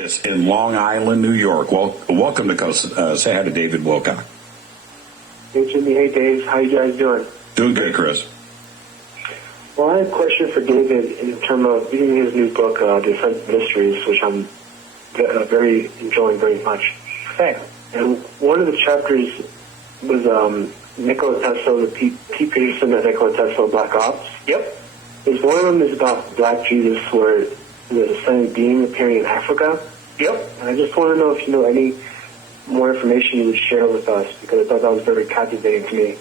in Long Island, New York. Well, welcome to Coast. Say hi to David Wilcock. Hey, Jimmy. Hey, Dave. How you guys doing? Doing good, Chris. Well, I have a question for David in terms of reading his new book, Defense Mysteries, which I'm very enjoying very much. Thanks. And one of the chapters was Nikola Tesla, Pete Peterson and Nikola Tesla, Black Ops. Yep. There's one of them is about Black Jesus, where there's a sunny being appearing in Africa. Yep. And I just want to know if you know any more information you would share with us, because I thought that was very captivating to me,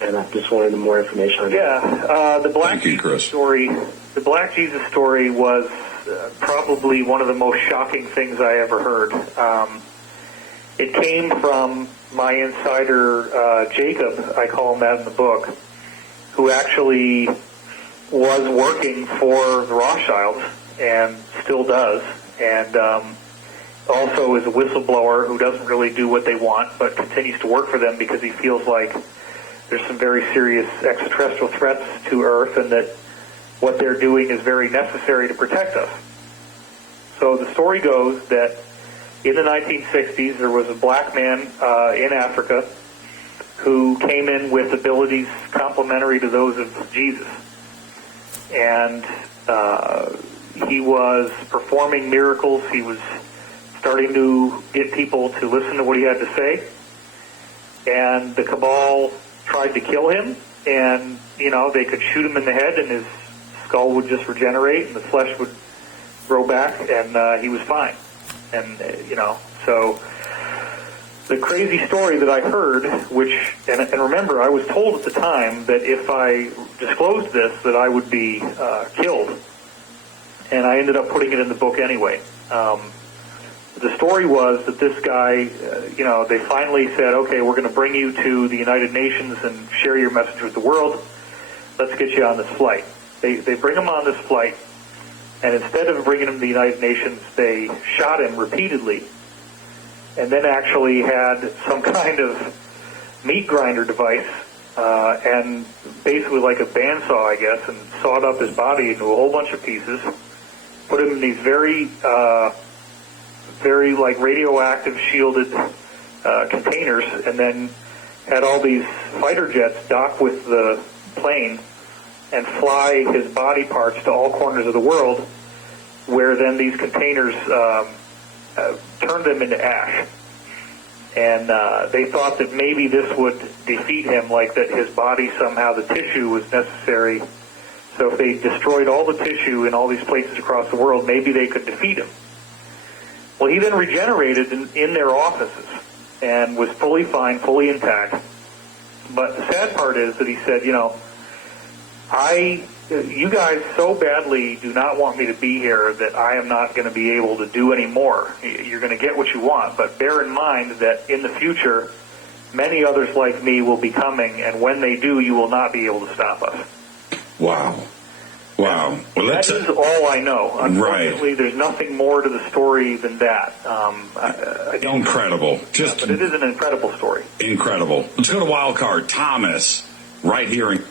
and I just wanted more information on it. Yeah, the Black Thank you, Chris. story. The Black Jesus story was probably one of the most shocking things I ever heard. It came from my insider, Jacob, I call him that in the book, who actually was working for the Rothschilds and still does, and also is a whistleblower who doesn't really do what they want but continues to work for them because he feels like there's some very serious extraterrestrial threats to Earth and that what they're doing is very necessary to protect us. So the story goes that in the 1960s there was a black man in Africa who came in with abilities complementary to those of Jesus. And he was performing miracles. He was starting to get people to listen to what he had to say. And the cabal tried to kill him, and, you know, they could shoot him in the head and his skull would just regenerate and the flesh would grow back, and he was fine. And, you know, so the crazy story that I heard, which, and remember, I was told at the time that if I disclosed this, that I would be killed. And I ended up putting it in the book anyway. The story was that this guy, you know, they finally said, okay, we're going to bring you to the United Nations and share your message with the world. Let's get you on this flight. They bring him on this flight, and instead of bringing him to the United Nations, they shot him repeatedly, and then actually had some kind of meat grinder device, and basically like a bandsaw, I guess, and sawed up his body into a whole bunch of pieces, put him in these very like radioactive shielded containers, and then had all these fighter jets dock with the plane and fly his body parts to all corners of the world, where then these containers turned them into ash. And they thought that maybe this would defeat him, like that his body somehow, the tissue was necessary. So if they destroyed all the tissue in all these places across the world, maybe they could defeat him. Well, he then regenerated in their offices and was fully fine, fully intact. But the sad part is that he said, you know, you guys so badly do not want me to be here that I am not going to be able to do any more. You're going to get what you want, but bear in mind that in the future, many others like me will be coming, and when they do, you will not be able to stop us. Wow. Wow. Well, that is all I know. Unfortunately, right. There's nothing more to the story than that. Incredible. But it is an incredible story. Incredible. Let's go to Wild Card. Thomas, right here in